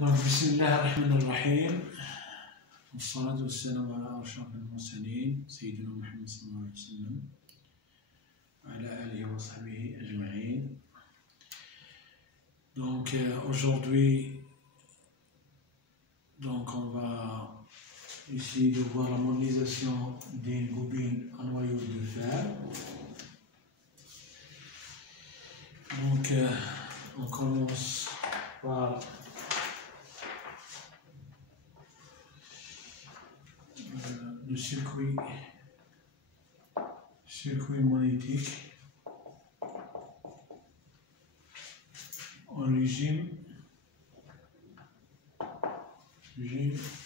Donc, Bismillah ar-Rahman ar-Rahim. والصلاة والسلام على أشرف المرسلين سيدنا محمد صلى الله عليه وسلم وعلى آله وصحبه أجمعين. Donc aujourd'hui, on va essayer de voir la modélisation d'une bobine à noyau de fer. Donc on commence par le circuit magnétique en régime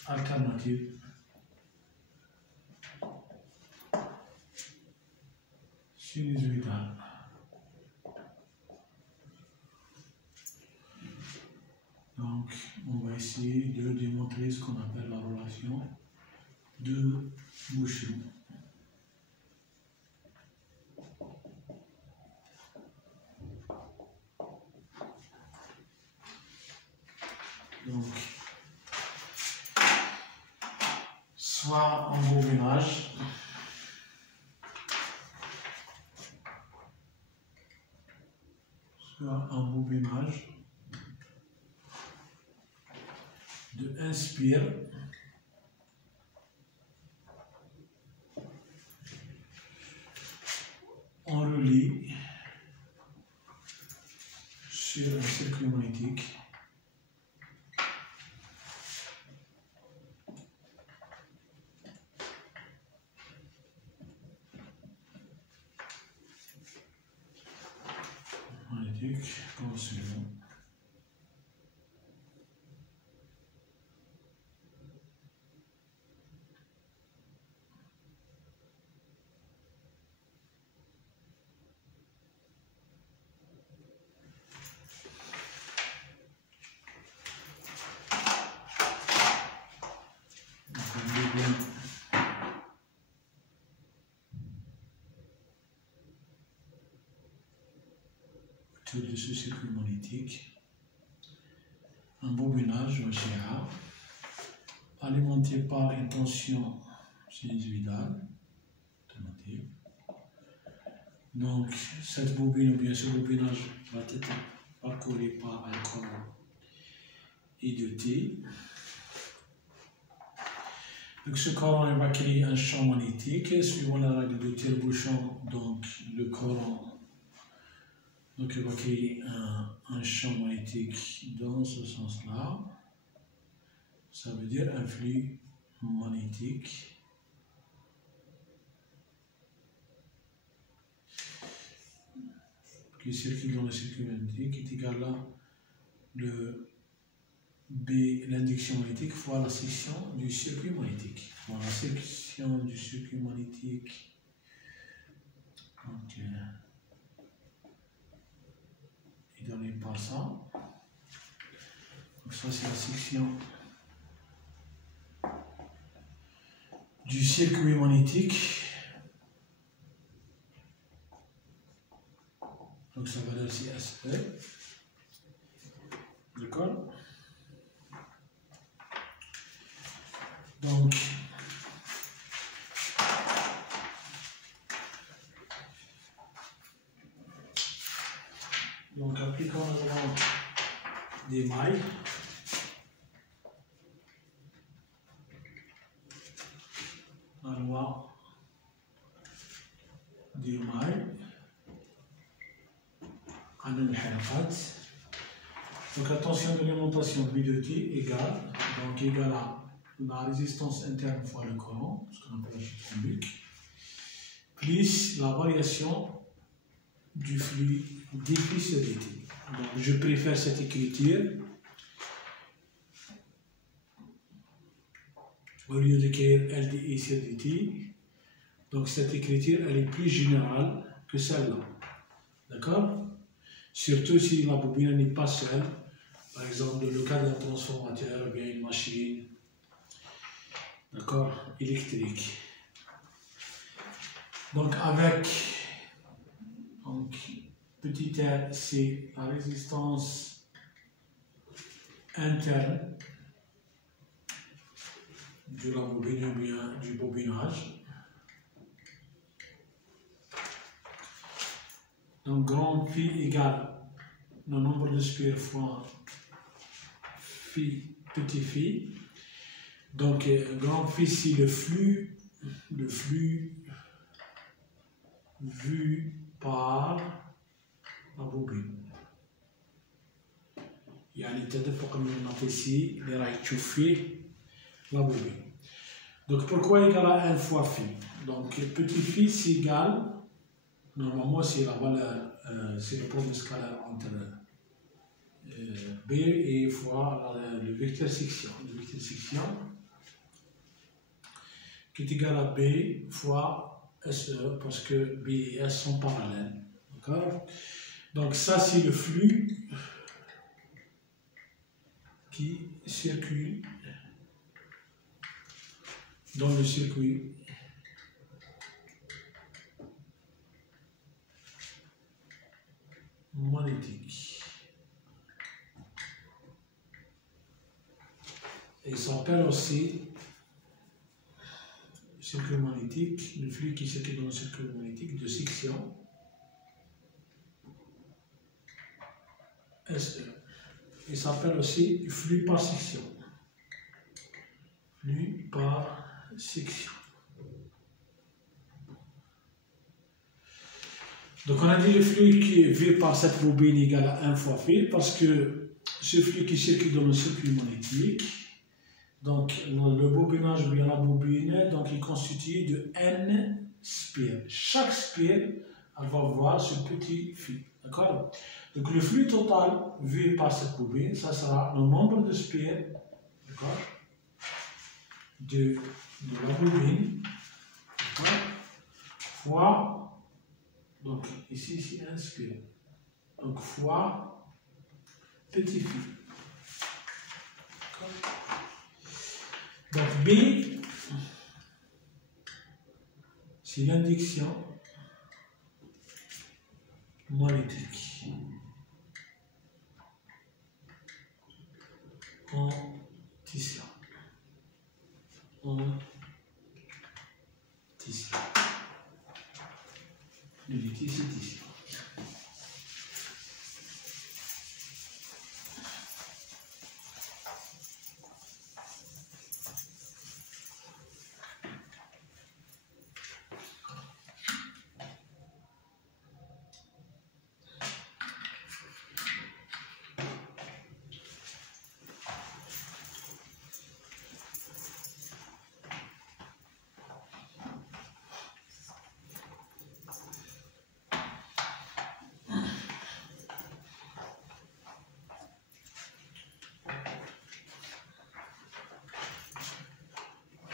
alternatif. Sinusoïdal. Donc, on va essayer de démontrer ce qu'on appelle la relation de Bouchon. Donc, soit en bobinage, de inspire on relie sur un circuit magnétique comme suivant. De ce circuit magnétique, un bobinage OCA alimenté par une tension sinusoïdale alternative. Donc cette bobine ou bien ce bobinage va être parcouru par un courant I de T. Donc ce courant va créer un champ magnétique suivant la règle de tire-bouchon. Donc le courant il va créer un champ magnétique dans ce sens-là. Ça veut dire un flux magnétique qui circule dans le circuit magnétique est égal à le B, l'induction magnétique fois la section du circuit magnétique. Voilà, la section du circuit magnétique. Donc, donné par ça. Donc ça c'est la section du circuit magnétique. Donc ça va aussi SE. D'accord? Donc appliquons maintenant des mailles. La loi des mailles. Donc la tension d'alimentation B de T égale à la résistance interne fois le courant, ce qu'on appelle la chute thermique, plus la variation du flux dP sur dt. Donc je préfère cette écriture au lieu d'écrire LDI sur dt. Donc cette écriture elle est plus générale que celle-là. D'accord? Surtout si la bobine n'est pas seule. Par exemple, dans le cas d'un transformateur, bien une machine, d'accord, électrique. Donc avec petit r, c'est la résistance interne de la bobine ou bien du bobinage. Donc grand phi égale le nombre de spires fois phi petit phi. Donc grand phi c'est le flux vu par la bobine. يعني تدفق المغناطيسي اللي راح تشوف فيه la bobine. Donc pourquoi égal à 1 fois phi? Donc petit phi c'est égal, normalement c'est la valeur, c'est le produit scalaire entre B et fois le vecteur section. Le vecteur section qui est égal à B fois SE parce que B et S sont parallèles. D'accord? Donc ça c'est le flux qui circule dans le circuit magnétique. Et il s'appelle aussi circuit magnétique, le flux qui circule dans le circuit magnétique de section SE. Il s'appelle aussi flux par section. Flux par section. Donc on a dit le flux qui est vu par cette bobine égale à 1 fois phi parce que ce flux qui circule dans le circuit magnétique, donc le bobinage ou bien la bobine, donc il est constitué de n spires. Chaque spire elle va avoir ce petit fil. D'accord? Donc le flux total vu par cette bobine, ça sera le nombre de spires, d'accord, de la bobine, fois, donc ici c'est un spire, donc fois petit fil. Donc B, c'est l'induction magnétique en tissu. Le litige c'est ici.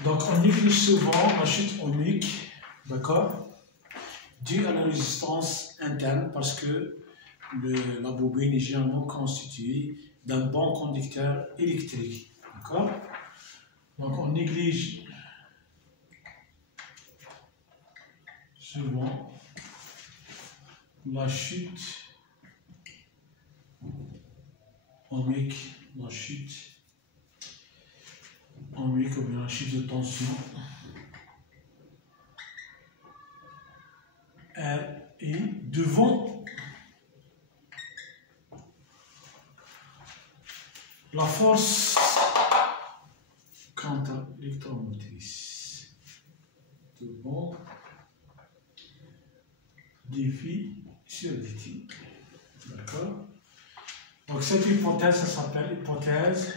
Donc on néglige souvent la chute ohmique, d'accord, due à la résistance interne parce que la bobine est généralement constituée d'un bon conducteur électrique, d'accord. Donc on néglige souvent la chute ohmique, ohmique ou bien la chute de tension R et devant la force contre-électromotrice, devant dφ sur dt. D'accord? Donc cette hypothèse, ça s'appelle hypothèse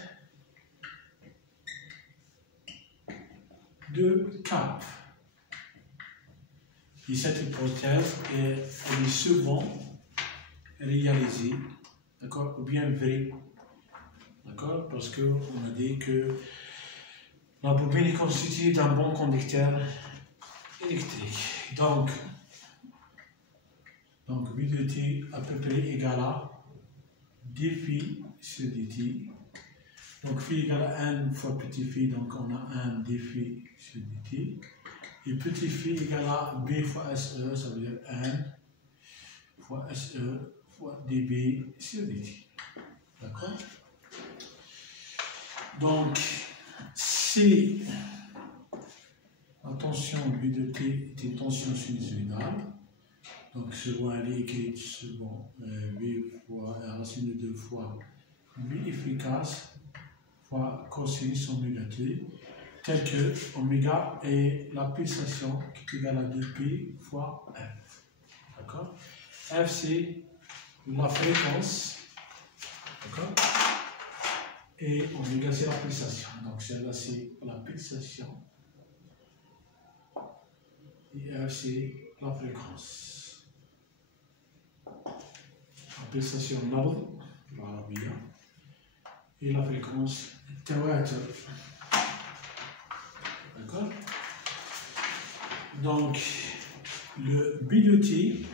de Cap. Et cette hypothèse, elle est souvent réalisée, d'accord, ou bien vraie, d'accord, parce qu'on a dit que la bobine est constituée d'un bon conducteur électrique. Donc V de t à peu près égal à dφ sur dt. Donc phi égale à 1 fois petit phi, donc on a 1 dφ sur dt. Et petit phi égale à b fois SE, ça veut dire 1 fois SE fois dB sur dt. D'accord? Donc, si la tension B de T est une tension sinusoïdale, donc souvent elle est écrite souvent B fois racine de 2 fois B efficace fois cosinus oméga T, tel que oméga est la pulsation qui est égale à 2P fois F. D'accord? F c'est la fréquence. D'accord? Et oméga c'est la pulsation. Donc celle-là c'est la pulsation. Et F c'est la fréquence. La pulsation nord, l'Arabia. Et la fréquence théâtre. D'accord? Donc le B de T,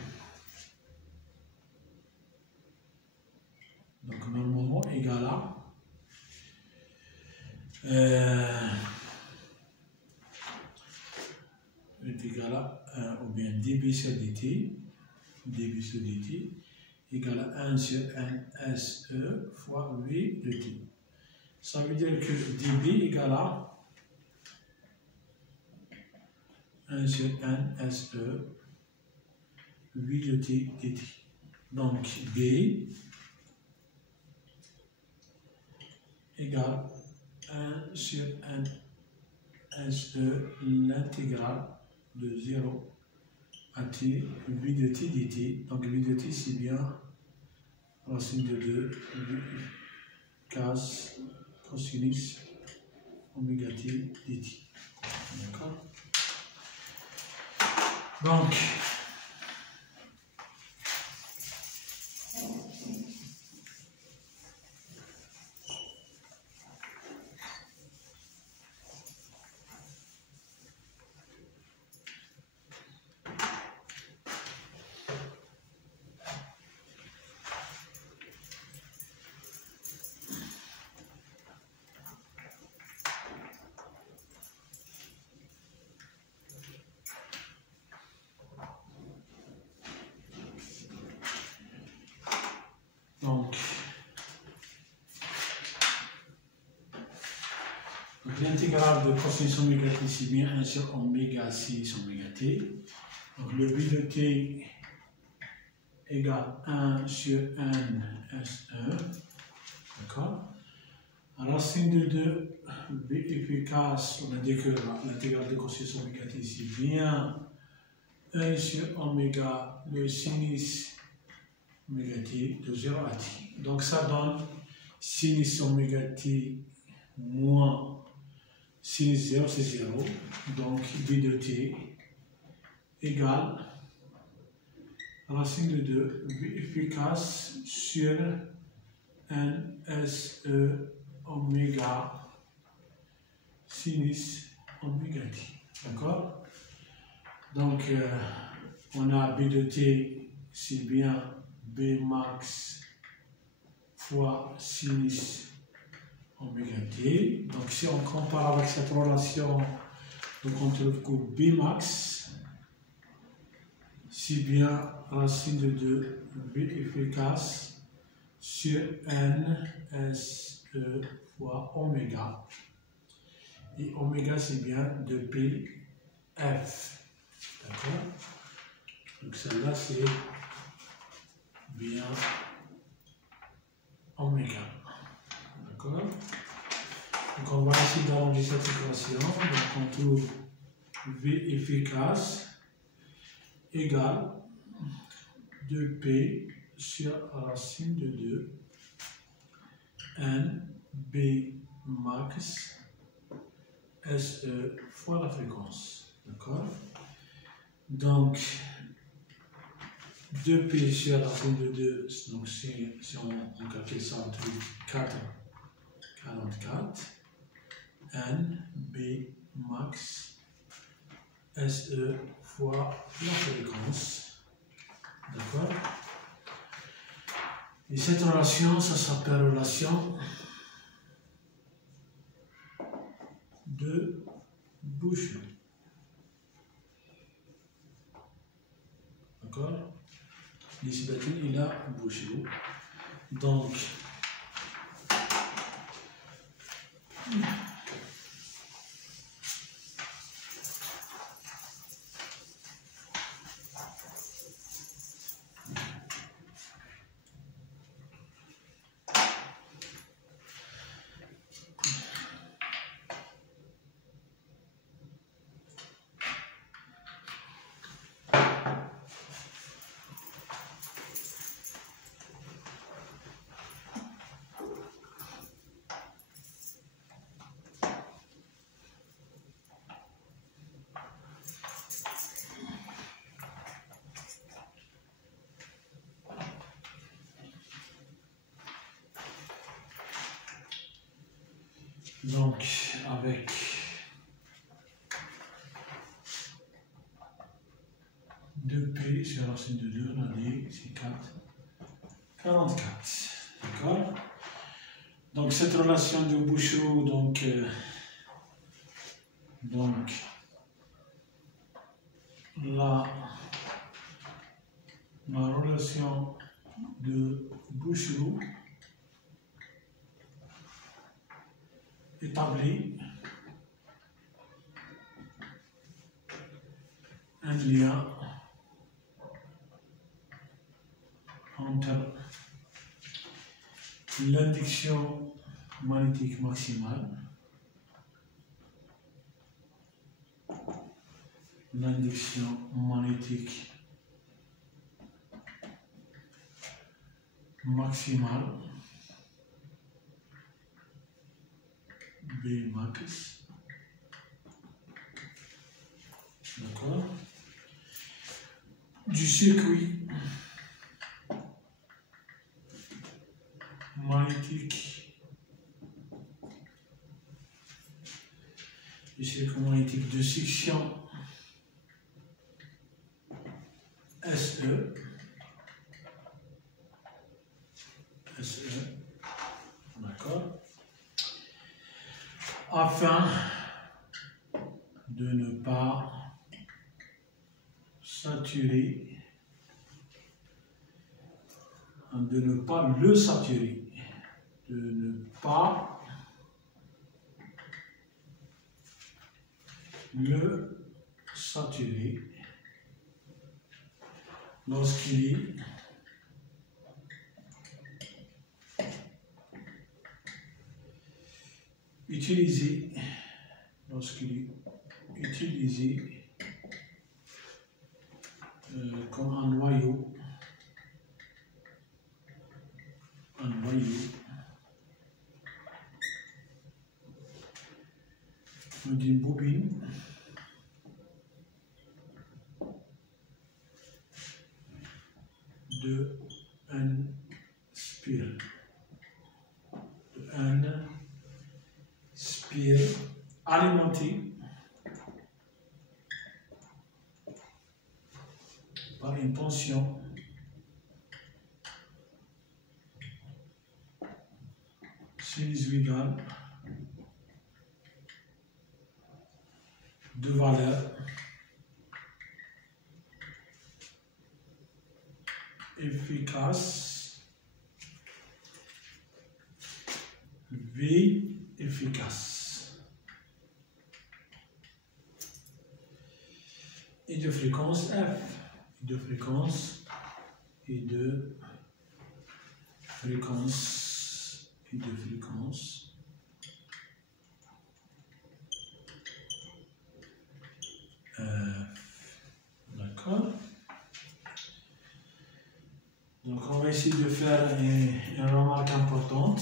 donc normalement égal à est égal à 1 ou bien dB sur dt, dB sur dt égal à 1 sur NSE fois V de T. Ça veut dire que dB égale à 1 sur NSE V de T dt. Donc B égale 1 sur NSE l'intégrale de 0 à T, V de T dt. Donc V de T c'est bien racine de 2, V casse cosinus oméga T dt. D'accord? Donc, l'intégrale de cosinus oméga t c'est bien 1 sur oméga sinus oméga t. Donc le B de t égale 1 sur NS1. D'accord? Racine de 2, B efficace, on a dit que l'intégrale de cosinus oméga t c'est bien 1 sur oméga le sinus oméga t de 0 à t. Donc ça donne sinus oméga t moins sinus 0 c'est 0, donc B de t égale racine de 2 B efficace sur NSE oméga sinus oméga t. D'accord? Donc on a B de t c'est bien B max fois sinus oméga t. Donc si on compare avec cette relation, donc on trouve que B max c'est bien racine de 2 B efficace sur NSE fois oméga. Et oméga c'est bien 2P F. D'accord? Donc celle-là c'est bien oméga. D'accord? Donc on va essayer d'arranger cette équation. Donc on trouve V efficace égale 2P sur racine de 2 N B max SE fois la fréquence. D'accord? Donc 2P sur racine de 2, donc si on calcule ça, on trouve 4,44 N B max SE fois la fréquence. D'accord? Et cette relation, ça s'appelle relation de Bouchon. D'accord? Ici, il a Bouchon. Donc, Donc, avec 2p sur racine de 2, on a dit c'est 44. D'accord? Donc, cette relation de Bouchot, la relation de Bouchot établit un lien entre l'induction magnétique maximale, B max, d'accord, du circuit magnétique de section SE, d'accord, afin de ne pas saturer, de ne pas le saturer, lorsqu'il est utilisé, comme un noyau d'une bobine de un spire, alimenté par une tension sinusoïdale de valeur efficace, V efficace, et de fréquence F, et de fréquence d'accord. Donc on va essayer de faire une remarque importante.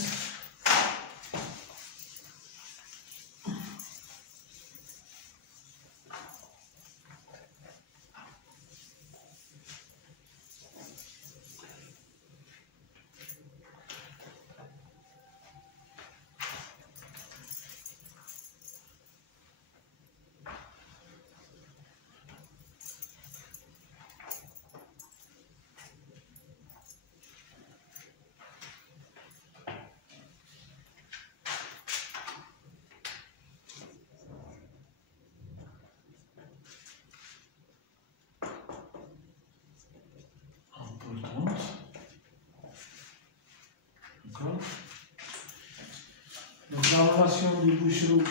D'accord. Donc la relation du Bouchot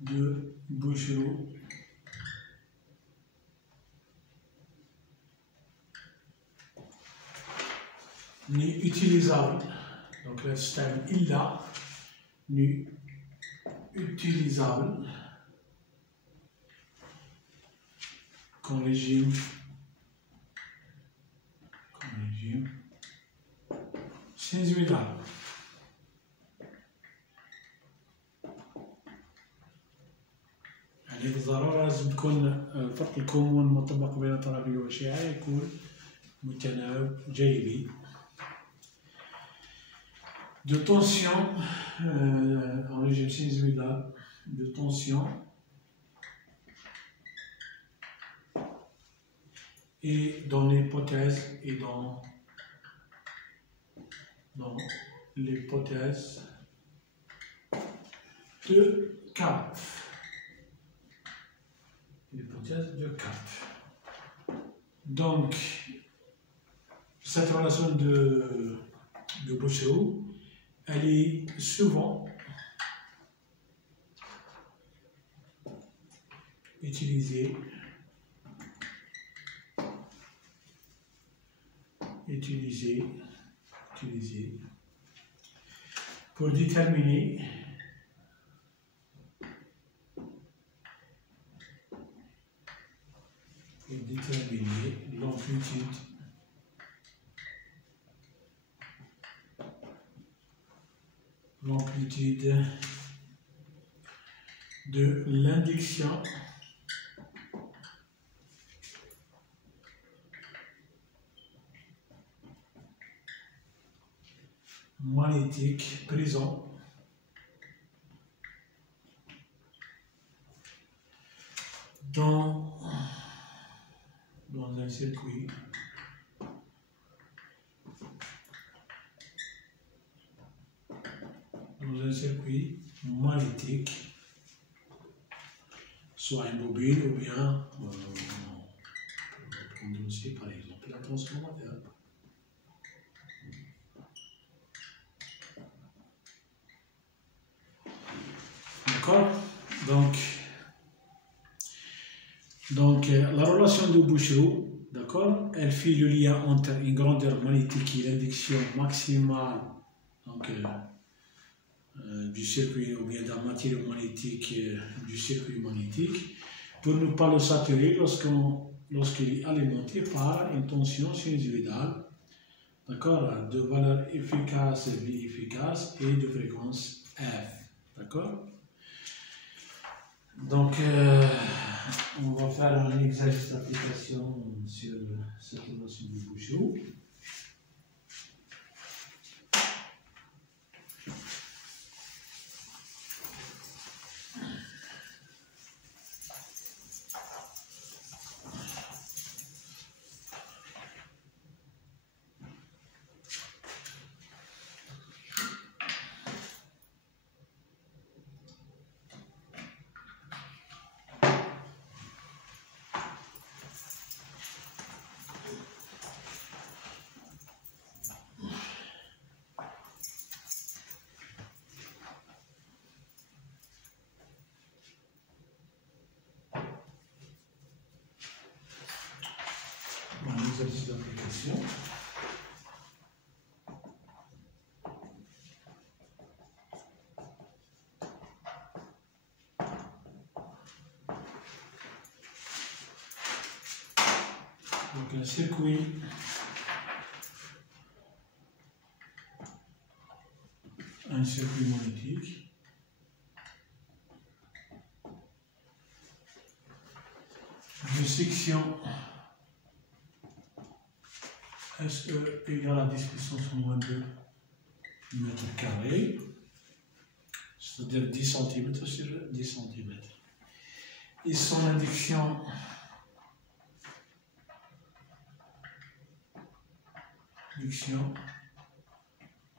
de Bouchot n'est utilisable, donc le système ILA n'est utilisable qu'en régime sinusoïdal. هذه الضرورة لازم تكون الفرق الكمون المطبق بين طرفي الوشعة يكون متجانبي. De tension en régime sinusoïdal, de tension et dans l'hypothèse dans l'hypothèse de Kapff. L'hypothèse de Kapff. Donc, cette relation de Boucheroux, elle est souvent utilisée pour déterminer l'amplitude de l'induction magnétique présent dans un circuit magnétique, soit une bobine ou bien on peut prendre aussi par exemple la transformateur. D'accord? Donc la relation de Boucheroux, d'accord, elle fait le lien entre une grandeur magnétique et l'induction maximale donc, du circuit ou bien de la matière magnétique du circuit magnétique pour ne pas le saturer lorsqu'il est alimenté par une tension sinusoïdale, d'accord, de valeur efficace et efficace et de fréquence F, d'accord. Donc on va faire un exercice d'application sur cette relation de Boucheroux. Exercice d'application. Donc un circuit magnétique de section SE égale à 10 puissance moins 2 mètres carrés, c'est-à-dire 10 cm sur 10 cm. Et son induction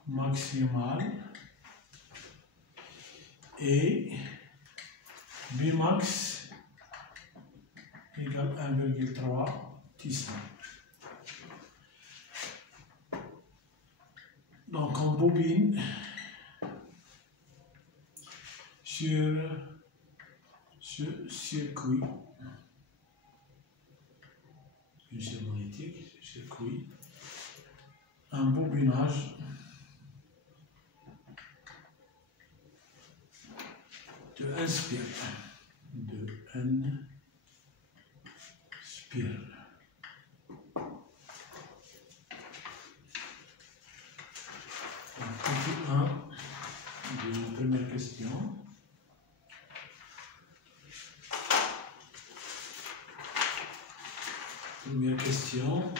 maximale est Bmax égale 1,3 Tesla. Donc on bobine sur ce circuit magnétique, circuit, un bobinage de 1 spire, Partie 1 de la première question. Première question.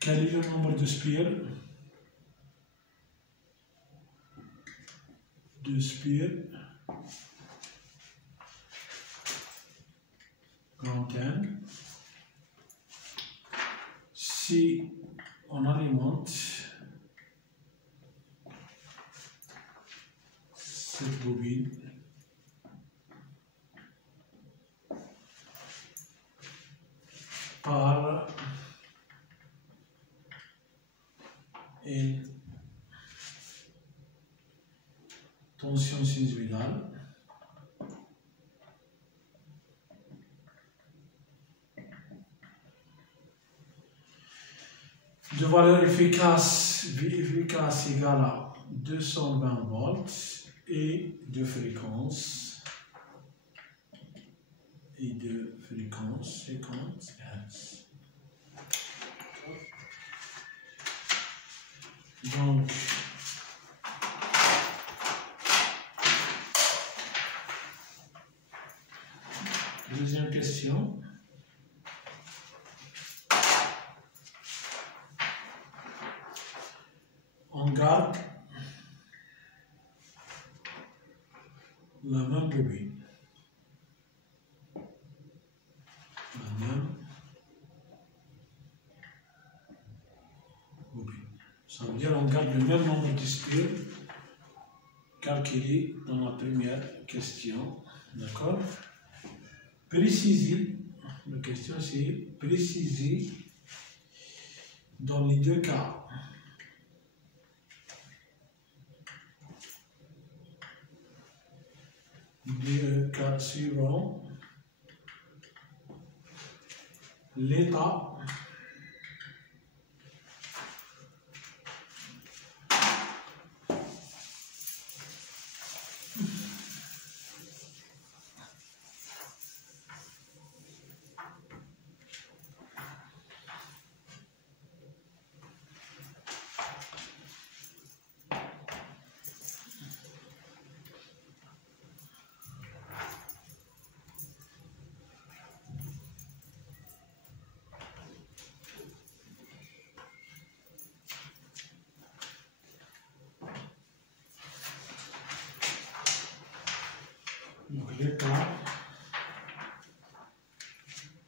Quel est le nombre de spires? De spires grand N. Si on alimente cette bobine par une tension sinusoïdale, de valeur efficace, V efficace égale à 220 volts et de fréquence 50 Hz. Donc, deuxième question. On garde la même bobine. La même bobine. Ça veut dire qu'on garde le même nombre de spires calculé dans la première question. D'accord? Précisez, la question c'est préciser dans les deux cas. Deux cas suivants, l'état donc l'état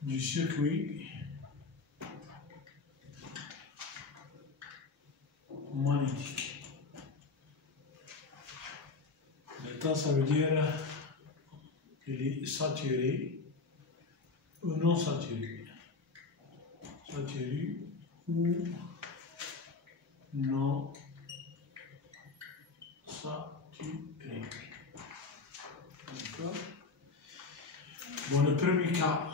du circuit magnétique. L'état, ça veut dire qu'il est saturé ou non saturé. Saturé ou non saturé. D'accord? Bon, le premier cas,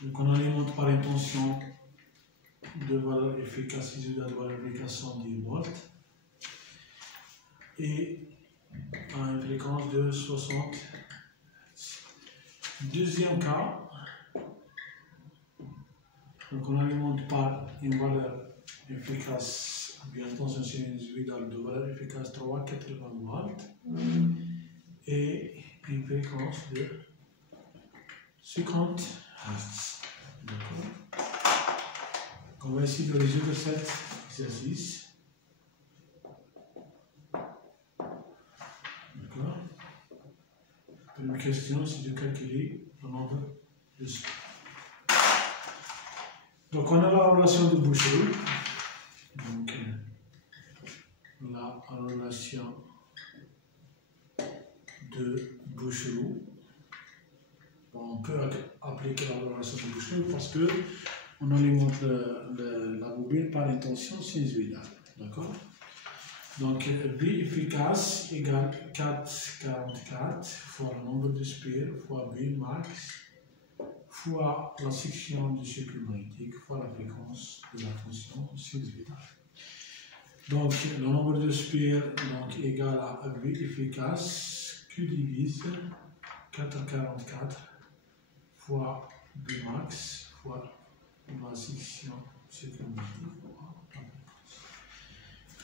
donc on alimente par une tension de valeur efficace isolée de valeur efficace 110 volts et à une fréquence de 60. Deuxième cas, donc on alimente par une valeur efficace, bien tension sinusoïdale de valeur efficace 380 volts et une fréquence de 50 Hz. D'accord? On va essayer de résoudre cet exercice. D'accord? Première question, c'est de calculer le nombre de spires. Donc on a la relation de Boucher. Donc la relation de Boucher. Bon, on peut appliquer la relation de Boucher parce que on alimente la bobine par une tension sinusoïdale. D'accord? Donc B efficace égale 4,44 fois le nombre de spires fois B max fois la section du circuit magnétique fois la fréquence de la tension sinusoïdale. Donc le nombre de spires donc, égal à B efficace Q divise 4,44 fois B max fois la section circuit magnétique.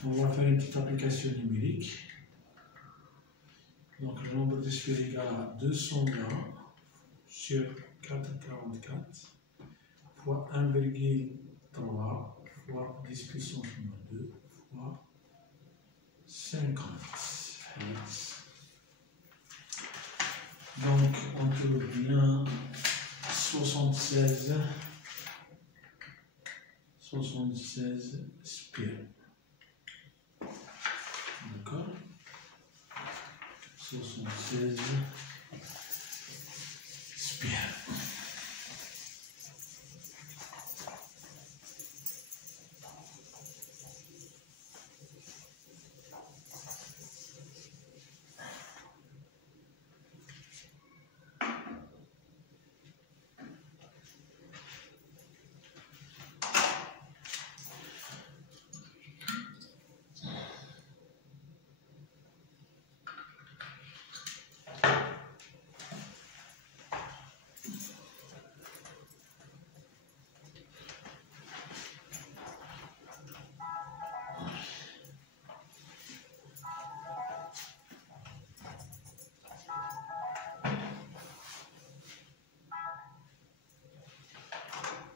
On va faire une petite application numérique. Donc le nombre de spires est égal à 200 là sur 4,44 fois 1,3 fois 10 puissance moins 2 fois 50 Hz. Donc on trouve bien 76 spires. D'accord? 76 spires.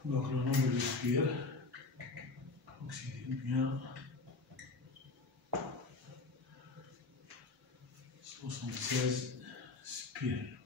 Donc le nombre de spires, donc c'est bien 76 spires.